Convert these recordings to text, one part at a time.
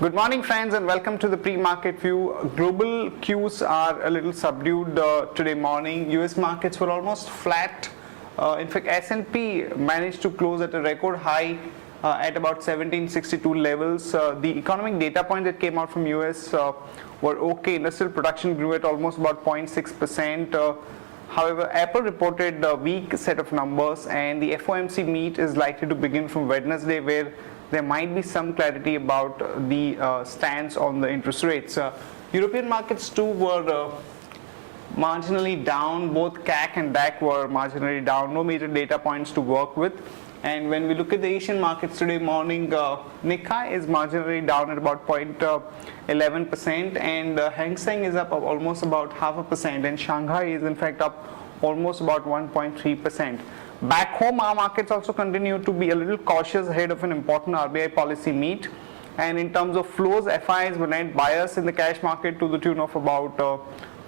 Good morning friends and welcome to the pre-market view. Global cues are a little subdued today morning. US markets were almost flat. In fact, S&P managed to close at a record high at about 1762 levels. The economic data points that came out from US were okay. Industrial production grew at almost about 0.6%. However, Apple reported a weak set of numbers, and the FOMC meet is likely to begin from Wednesday, where there might be some clarity about the stance on the interest rates. European markets too were marginally down. Both CAC and DAC were marginally down. No major data points to work with. And when we look at the Asian markets today morning, Nikkei is marginally down at about 0.11%, and Hang Seng is up almost about 0.5%, and Shanghai is in fact up almost about 1.3%. Back home, our markets also continue to be a little cautious ahead of an important RBI policy meet. And in terms of flows, FIs were net buyers in the cash market to the tune of about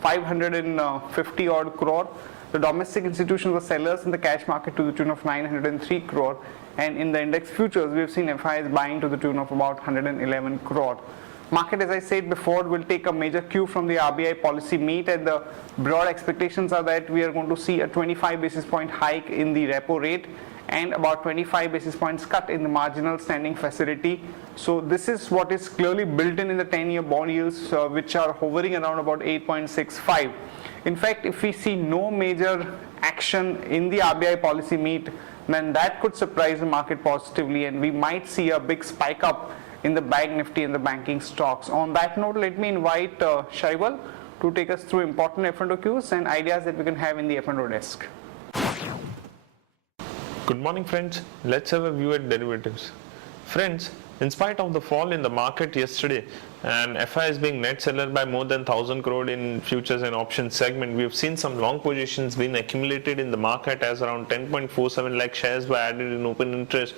550 odd crore. The domestic institutions were sellers in the cash market to the tune of 903 crore. And in the index futures, we have seen FIs buying to the tune of about 111 crore. Market, as I said before, will take a major cue from the RBI policy meet, and the broad expectations are that we are going to see a 25 basis point hike in the repo rate and about 25 basis points cut in the marginal standing facility. So this is what is clearly built in the 10-year bond yields, which are hovering around about 8.65. In fact, if we see no major action in the RBI policy meet, then that could surprise the market positively, and we might see a big spike up in the Bank Nifty and the banking stocks. On that note, let me invite Shaival to take us through important F&O cues and ideas that we can have in the F&O desk. Good morning friends, let's have a view at derivatives. Friends, in spite of the fall in the market yesterday and FI is being net seller by more than 1000 crore in futures and options segment, we have seen some long positions being accumulated in the market as around 10.47 lakh shares were added in open interest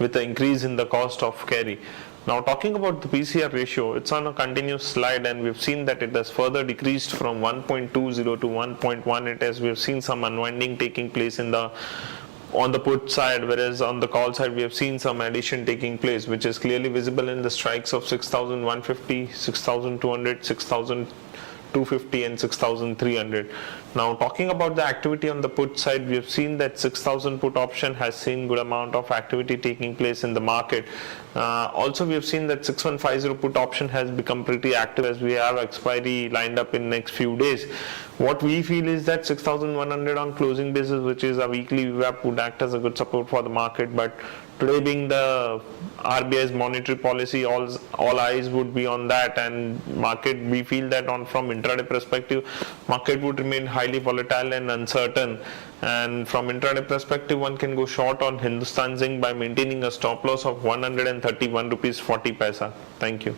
with the increase in the cost of carry. Now talking about the PCR ratio, it's on a continuous slide, and we've seen that it has further decreased from 1.20 to 1.18 as we have seen some unwinding taking place on the put side, whereas on the call side we have seen some addition taking place, which is clearly visible in the strikes of 6,150, 6,200, 6,250 and 6,300. Now talking about the activity on the put side, we have seen that 6,000 put option has seen good amount of activity taking place in the market. Also we have seen that 6150 put option has become pretty active as we have expiry lined up in next few days. What we feel is that 6,100 on closing basis, which is a weekly VWAP, would act as a good support for the market, but today being the RBI's monetary policy, all eyes would be on that, and market, we feel that from intraday perspective, market would remain highly volatile and uncertain. And from intraday perspective, one can go short on Hindustan Zinc by maintaining a stop loss of 131 rupees 40 paisa. Thank you.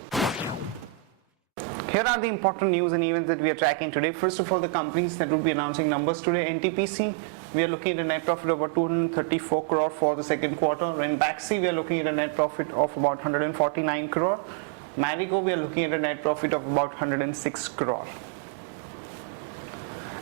Here are the important news and events that we are tracking today. First of all, the companies that will be announcing numbers today. NTPC, we are looking at a net profit of about 234 crore for the second quarter. Ranbaxy, we are looking at a net profit of about 149 crore. Marico, we are looking at a net profit of about 106 crore.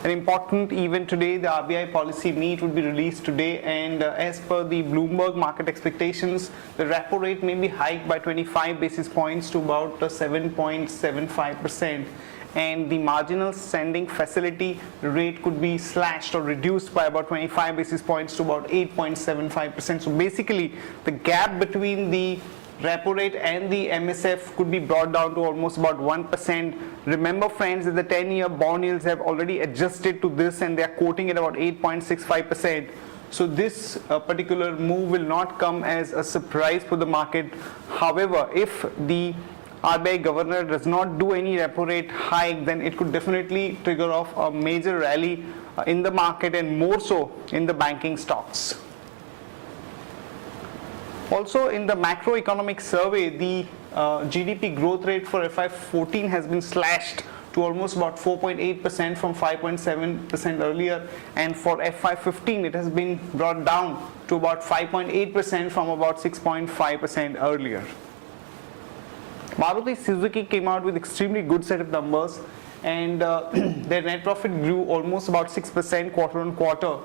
An important event today, the RBI policy meet would be released today, and as per the Bloomberg market expectations, the repo rate may be hiked by 25 basis points to about 7.75%, and the marginal standing facility rate could be slashed or reduced by about 25 basis points to about 8.75%. So basically, the gap between the repo rate and the MSF could be brought down to almost about 1%. Remember friends, that the 10-year bond yields have already adjusted to this, and they are quoting at about 8.65%. So this particular move will not come as a surprise for the market. However, if the RBI governor does not do any repo rate hike, then it could definitely trigger off a major rally in the market, and more so in the banking stocks. Also, in the macroeconomic survey, the GDP growth rate for FY14 has been slashed to almost about 4.8% from 5.7% earlier, and for FY15 it has been brought down to about 5.8% from about 6.5% earlier. Maruti Suzuki came out with extremely good set of numbers, and their net profit grew almost about 6% quarter on quarter.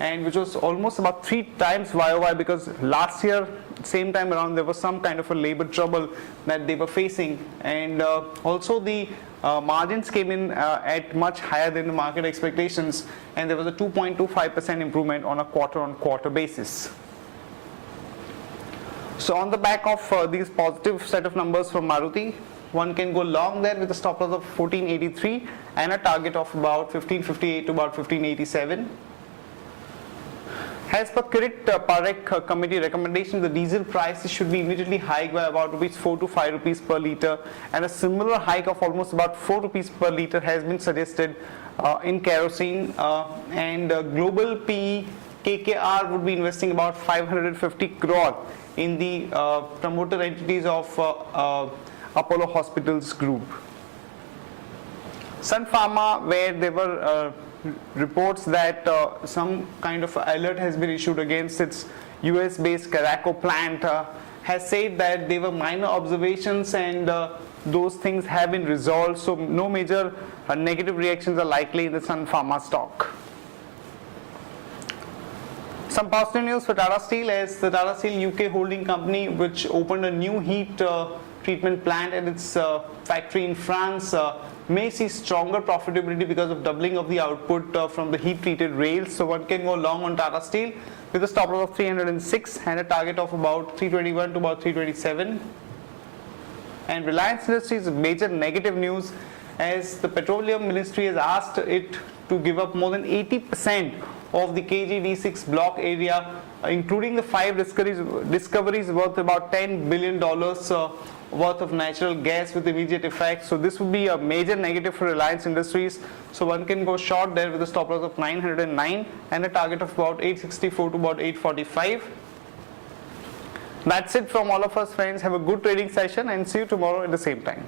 and which was almost about 3 times YOY, because last year same time around there was some kind of a labor trouble that they were facing, and also the margins came in at much higher than the market expectations, and there was a 2.25% improvement on a quarter-on-quarter basis. So on the back of these positive set of numbers from Maruti, one can go long there with a stop loss of 1483 and a target of about 1558 to about 1587. As per Kirit Parekh committee recommendation, the diesel prices should be immediately hiked by about rupees 4 to 5 rupees per litre, and a similar hike of almost about 4 rupees per litre has been suggested in kerosene, and global PE KKR would be investing about 550 crore in the promoter entities of Apollo Hospitals Group. Sun Pharma, where there were reports that some kind of alert has been issued against its US-based Caraco plant, has said that there were minor observations and those things have been resolved, so no major negative reactions are likely in the Sun Pharma stock. Some positive news for Tata Steel, as the Tata Steel UK holding company, which opened a new heat treatment plant at its factory in France, may see stronger profitability because of doubling of the output from the heat treated rails. So one can go long on Tata Steel with a stop loss of 306 and a target of about 321 to about 327. And Reliance Industries, major negative news, as the Petroleum Ministry has asked it to give up more than 80% of the KG-D6 block area, including the 5 discoveries worth about $10 billion worth of natural gas with immediate effect. So this would be a major negative for Reliance Industries. So one can go short there with a stop loss of 909 and a target of about 864 to about 845. That's it from all of us, friends. Have a good trading session and see you tomorrow at the same time.